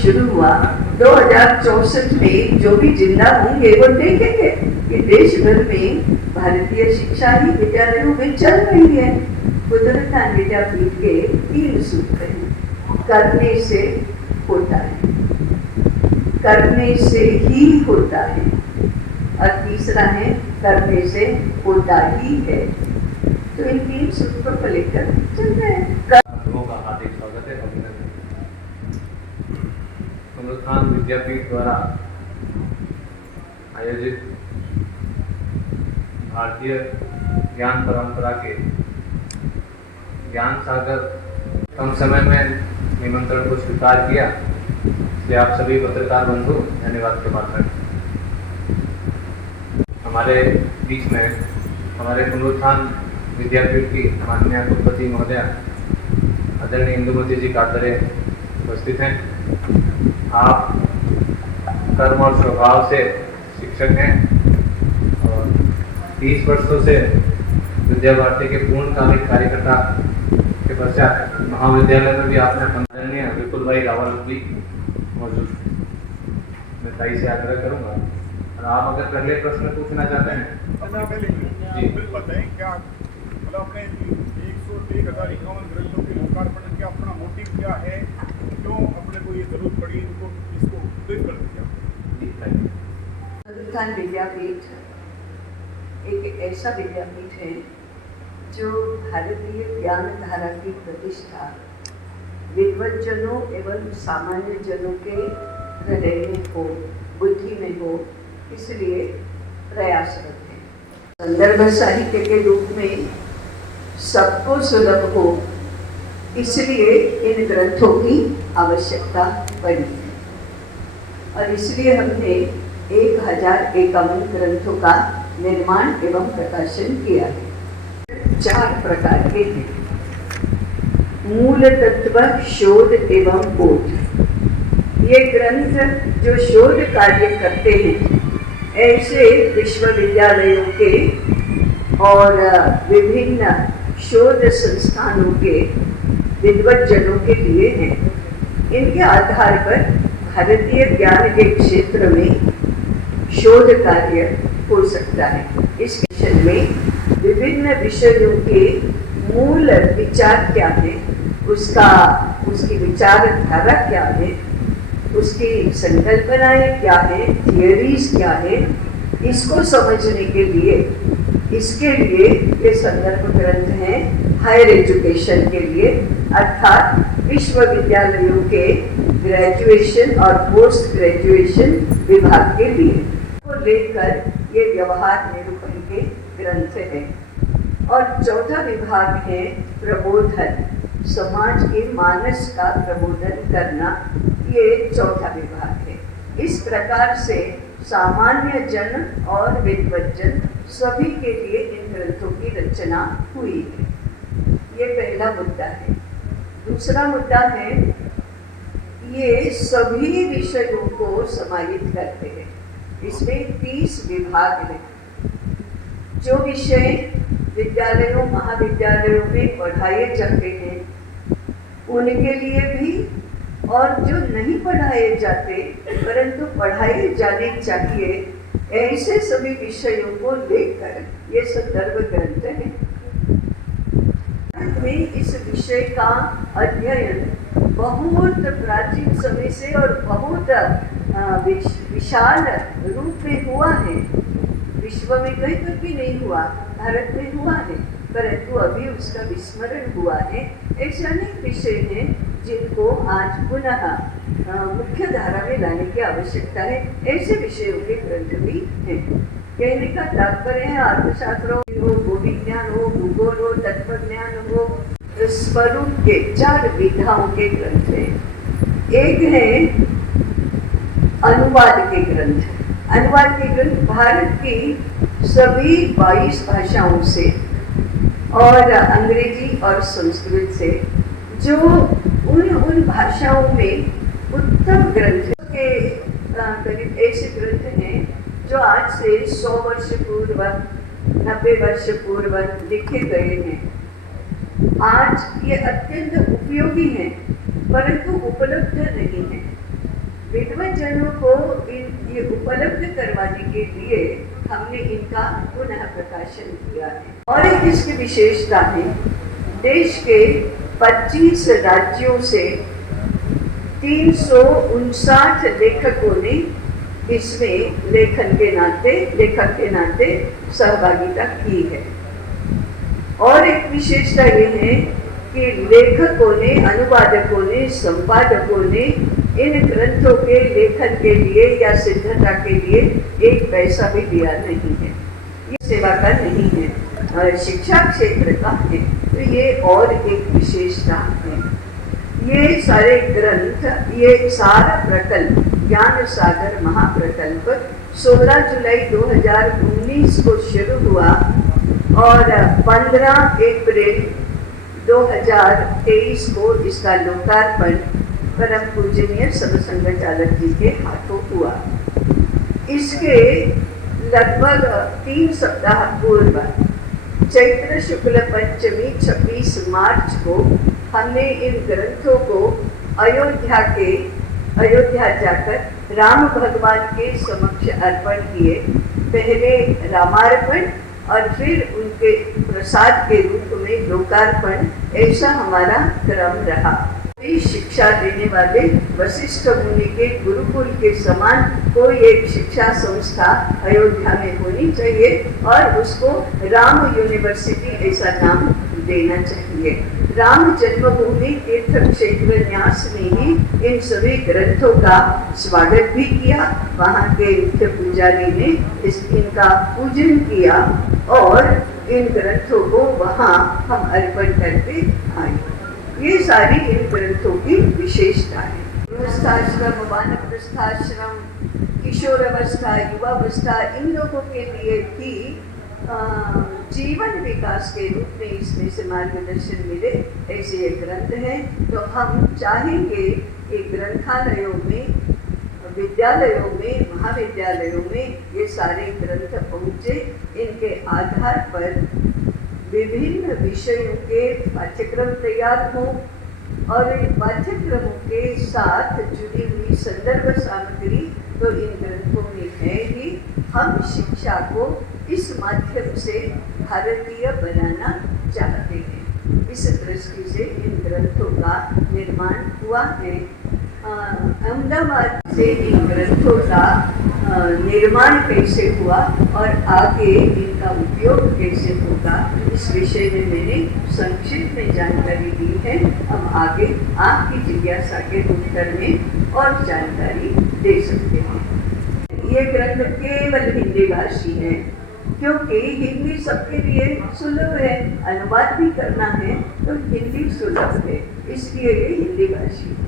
शुरू हुआ 2064 में जो भी जिंदा होंगे वो देखेंगे कि देश भर में भारतीय शिक्षा ही विद्यालयों में चल रही है। कुदरतान विद्यापीठ के 3 सूत्र हैं। करने से होता है, करने से ही होता है, और तीसरा है करने से होता ही है। तो इन 3 सूत्रों को लेकर चल रहे हैं। हार्दिक स्वागत है, अभिनंदन। कुदरतान विद्यापीठ द्वारा आयोजित भारतीय ज्ञान परंपरा के ज्ञान सागर कम समय में निमंत्रण को स्वीकार किया, इसलिए आप सभी पत्रकार बंधु धन्यवाद के पात्र हैं। हमारे बीच में हमारे कुदरतान विद्यापीठ की माननीय कुलपति महोदया आदरणीय इंदुमती जी कातरे उपस्थित हैं। आप कर्म और स्वभाव से शिक्षक हैं और 30 वर्षों से विद्या भारती के पूर्णकालिक कार्यकर्ता के पश्चात महाविद्यालय में भी आपने आदरणीय विपुल भाई रावल भी मौजूद। मैं ताई से आग्रह करूंगा और आप अगर पहले प्रश्न पूछना चाहते हैं जी बताएं क्या मतलब अपने 151 ग्रंथों के लोकार्पण के अपना मोटिव क्या है, क्यों अपने को ये जरूरत पड़ी इनको इसको ब्रीफ कर दिया। कुदरतान विद्यापीठ एक ऐसा विद्यापीठ है जो भारतीय ज्ञान धारा की प्रतिष्ठा विद्वज्जनों एवं सामान्य जनों के हृदय में हो, बुद्धि में हो, इसलिए प्रयासरत है। संदर्भ साहित्य के रूप में सबको सुलभ हो, इसलिए इन ग्रंथों की आवश्यकता पड़ी है और इसलिए हमने 1051 ग्रंथों का निर्माण एवं प्रकाशन किया है। 4 प्रकार के हैं। मूल तत्व, शोध एवं बोध। ये ग्रंथ जो शोध कार्य करते हैं, ऐसे विश्वविद्यालयों के और विभिन्न शोध संस्थानों के विद्वज्जनों के लिए हैं। इनके आधार पर भारतीय ज्ञान के क्षेत्र में शोध कार्य हो सकता है। इस विषय में विभिन्न विषयों के मूल विचार क्या है, उसकी विचारधारा क्या है, उसकी संकल्पनाएं क्या है, थियरीज क्या है, इसको समझने के लिए इसके लिए ये संदर्भ ग्रंथ हैं हायर एजुकेशन के लिए, अर्थात विश्वविद्यालयों के ग्रेजुएशन और पोस्ट ग्रेजुएशन विभाग के लिए को लेकर ये व्यवहार निरूपण के ग्रंथ है। और चौथा विभाग है प्रबोधन, समाज के मानस का प्रबोधन करना, ये चौथा विभाग है। इस प्रकार से सामान्य जन और विद्वज्जन सभी के लिए इन ग्रंथों की रचना हुई है। ये पहला मुद्दा है। दूसरा मुद्दा है ये सभी विषयों को समाहित करते हैं। इसमें 30 विभाग हैं। जो विषय विद्यालयों महाविद्यालयों में पढ़ाए जाते हैं उनके लिए भी, और जो नहीं पढ़ाए जाते परंतु पढ़ाए जाने चाहिए, ऐसे सभी विषयों को लेकर ये संदर्भ ग्रंथ है। भारत में इस विषय का अध्ययन बहुत प्राचीन समय से और बहुत विशाल रूप में हुआ है। विश्व में कहीं पर भी नहीं हुआ, भारत में हुआ है, परंतु अभी उसका विस्मरण हुआ है। ऐसे अनेक विषय हैं जिनको आज पुनः मुख्य धारा में लाने की आवश्यकता है। ऐसे विषयों के ग्रंथ भी हैं। कहने का तात्पर्य है अर्थशास्त्र हो, भूविज्ञान हो, भूगोल हो, तत्वज्ञान हो, स्वरूप के 4 विधाओं के ग्रंथ हैं। एक है अनुवाद के ग्रंथ। अनुवाद के ग्रंथ भारत की सभी 22 भाषाओं से और अंग्रेजी और संस्कृत से जो उन भाषाओं में उत्तम ग्रंथ के करीब ऐसे ग्रंथ हैं जो आज से 100 वर्ष पूर्व, 90 वर्ष पूर्व लिखे गए हैं। आज ये अत्यंत उपयोगी हैं परंतु उपलब्ध नहीं है। विद्वज्जनों को ये उपलब्ध करवाने के लिए हमने इनका पुनः प्रकाशन किया है। और एक इसकी विशेषता है, देश के 25 राज्यों से 359 लेखकों ने इसमें लेखक के नाते सहभागिता की है। और एक विशेषता ये है कि लेखकों ने, अनुवादकों ने, संपादकों ने इन ग्रंथों के लेखन के लिए या सिद्धता के लिए एक पैसा भी दिया नहीं है। ये सेवा का नहीं है, शिक्षा क्षेत्र का है। तो ये और एक विशेषता है। ये सारे ग्रंथ, ये सारा प्रकल्प, ज्ञान सागर महाप्रकल्प 16 जुलाई 2019 को शुरू हुआ और 15 अप्रैल 2023 को इसका लोकार्पण परम पूजनीय समसंघ चालक जी के हाथों हुआ। इसके लगभग 3 सप्ताह पूर्व चैत्र शुक्ल पंचमी 26 मार्च को हमने इन ग्रंथों को अयोध्या जाकर राम भगवान के समक्ष अर्पण किए। पहले रामार्पण और फिर उनके प्रसाद के रूप में लोकार्पण, ऐसा हमारा क्रम रहा। शिक्षा देने वाले वशिष्ठ मुनि के गुरुकुल के समान कोई एक शिक्षा संस्था अयोध्या में होनी चाहिए और उसको राम यूनिवर्सिटी ऐसा नाम देना चाहिए। राम जन्मभूमि तीर्थ क्षेत्र न्यास ने ही इन सभी ग्रंथों का स्वागत भी किया। वहाँ के मुख्य पुजारी ने इनका पूजन किया और इन ग्रंथों को वहाँ हम अर्पण करके आए। ये सारी इन ग्रंथों की विशेषता है। गृहस्थाश्रम, वानप्रस्थाश्रम, किशोरावस्था, युवावस्था, इन लोगों के लिए भी जीवन विकास के रूप में इसमें से मार्गदर्शन मिले, ऐसे ये ग्रंथ हैं। तो हम चाहेंगे कि ग्रंथालयों में, विद्यालयों में, महाविद्यालयों में ये सारे ग्रंथ पहुँचे। इनके आधार पर विभिन्न विषयों के पाठ्यक्रम तैयार हों और इन पाठ्यक्रमों के साथ जुड़ी हुई संदर्भ सामग्री तो इन ग्रंथों में है ही। हम शिक्षा को इस माध्यम से भारतीय बनाना चाहते हैं। इस दृष्टि से इन ग्रंथों का निर्माण हुआ है। अहमदाबाद से इन ग्रंथों का निर्माण कैसे हुआ और आगे इनका उपयोग कैसे होगा, इस विषय में मैंने संक्षिप्त में जानकारी दी है। हम आगे आपकी जिज्ञासा के उत्तर में और जानकारी दे सकते हैं। ये ग्रंथ केवल हिंदी भाषी है, क्योंकि हिंदी सबके लिए सुलभ है, अनुवाद भी करना है तो हिंदी सुलभ है, इसलिए ये हिंदी भाषी है।